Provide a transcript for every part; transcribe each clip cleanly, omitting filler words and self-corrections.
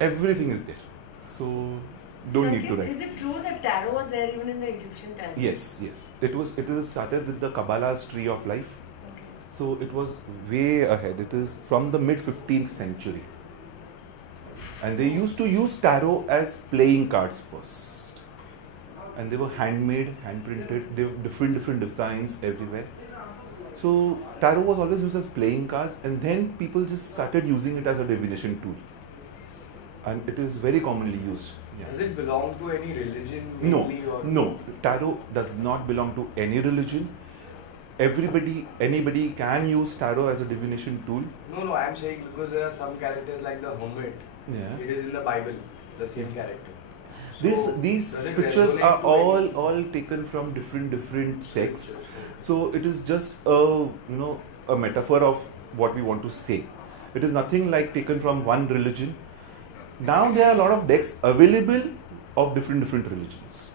Everything is there. So don't need to write. Is it true that tarot was there even in the Egyptian times? Yes, yes. It was started with the Kabbalah's tree of life. Okay. So it was way ahead. It is from the mid 15th century. And they used to use tarot as playing cards first. And they were handmade, hand printed. They were different designs everywhere. So tarot was always used as playing cards, and then people just started using it as a divination tool. And it is very commonly used. Yeah. Does it belong to any religion No, mainly or? no. Tarot does not belong to any religion. Anybody can use tarot as a divination tool. No, I'm saying because there are some characters like the hermit. Yeah. It is in the Bible, the same character. These does it pictures resonate are to all taken from different sects. So it is just a metaphor of what we want to say. It is nothing like taken from one religion. Now there are a lot of decks available of different religions.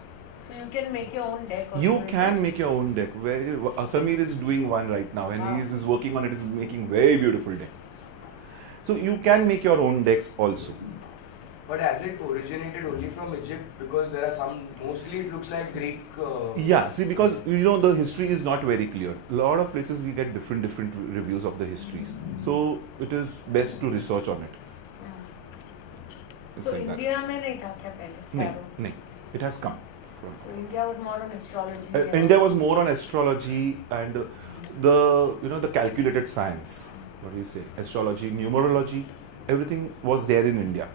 So you can make your own deck. You can make your own deck. Samir is doing one right now, and Wow. he is working on it. Is making very beautiful decks. So you can make your own decks also. But has it originated only from Egypt? Because there are some, mostly it looks like Greek. Yeah, see, because the history is not very clear. A lot of places we get different reviews of the histories. So it is best to research on it. It's So like that. India में नहीं था क्या पहले? tarot? No, it has come from. So India was more on astrology. India was more on astrology and the calculated science. What do you say? Astrology, numerology, everything was there in India,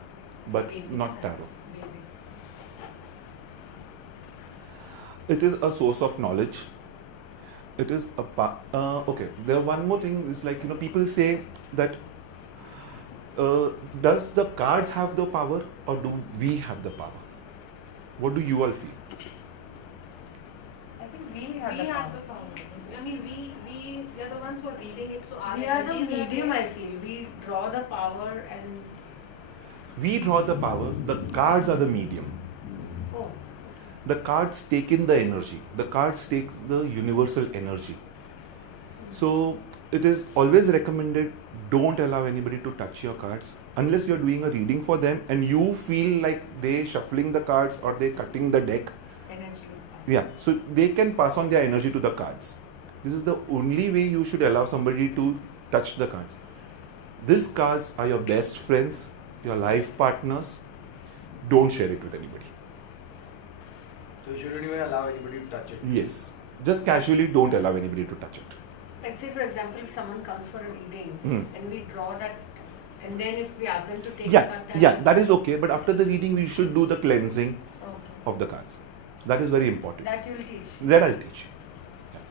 but Vedic not science, tarot. Vedic. It is a source of knowledge. It is okay. There one more thing is like people say that does the cards have the power or do we have the power? What do you all feel? I think we have We the have power. the power. I mean, we are the ones who are reading it, so our We are the energies medium, there. I feel. We draw the power and We draw the power. The cards are the medium. oh, The cards take in the energy. The cards take the universal energy. So it is always recommended, don't allow anybody to touch your cards unless you're doing a reading for them and you feel like they shuffling the cards or they cutting the deck. energy will pass. Yeah, so they can pass on their energy to the cards. This is the only way you should allow somebody to touch the cards. These cards are your best friends, your life partners. Don't share it with anybody. So you shouldn't even allow anybody to touch it. Yes, just casually don't allow anybody to touch it. Like say for example, if someone comes for a reading and we draw that, and then if we ask them to take That is okay. But after the reading, we should do the cleansing Okay. of the cards. That is very important. That you will teach. That I'll teach you. Yeah.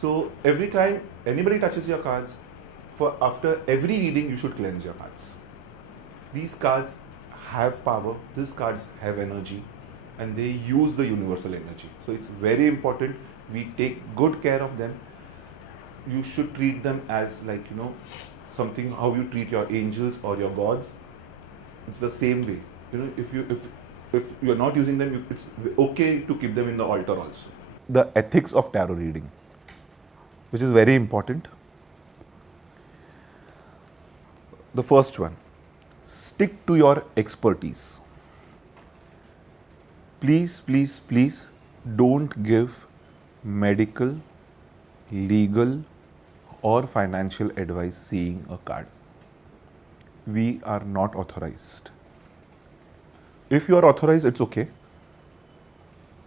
So every time anybody touches your cards, after every reading, you should cleanse your cards. These cards have power. These cards have energy, and they use the universal energy. So it's very important we take good care of them. You should treat them as something how you treat your angels or your gods. It's the same way. If you're not using them, it's okay to keep them in the altar also. The ethics of tarot reading, which is very important. The first one, stick to your expertise. Please don't give medical, legal, or financial advice seeing a card. We are not authorized. If you are authorized, it's okay.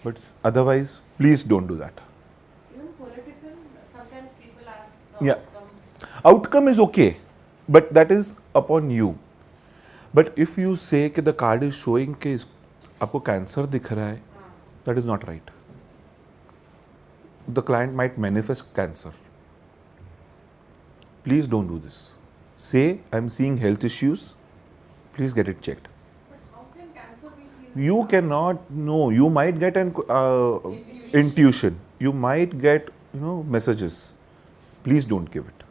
But otherwise, please don't do that. Even political, sometimes people ask the Yeah. outcome. Outcome is okay, but that is upon you. But if you say that the card is showing that आपको cancer दिख रहा है, that is not right. The client might manifest cancer. Please don't do this. Say, I'm seeing health issues. Please get it checked. But how can cancer be seen? You cannot know. You might get an intuition. You might get messages. Please don't give it.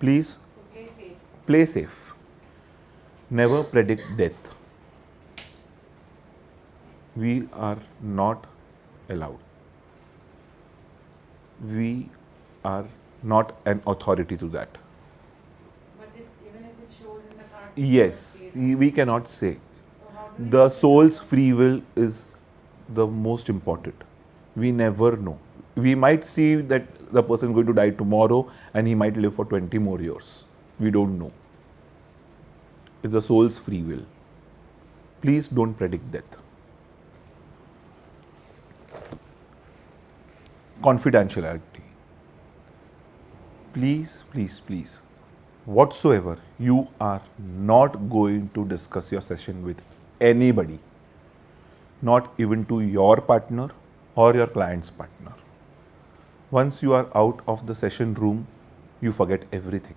Please So play safe. play safe. Never predict death. We are not allowed. We are not an authority to that. But even if it shows in the card Yes, created. we cannot say. So how do we The know? soul's free will is the most important. We never know. We might see that the person is going to die tomorrow and he might live for 20 more years. We don't know. It's the soul's free will. Please don't predict death. Confidentiality. Please, please, please, whatsoever, you are not going to discuss your session with anybody, not even to your partner or your client's partner. Once you are out of the session room, you forget everything.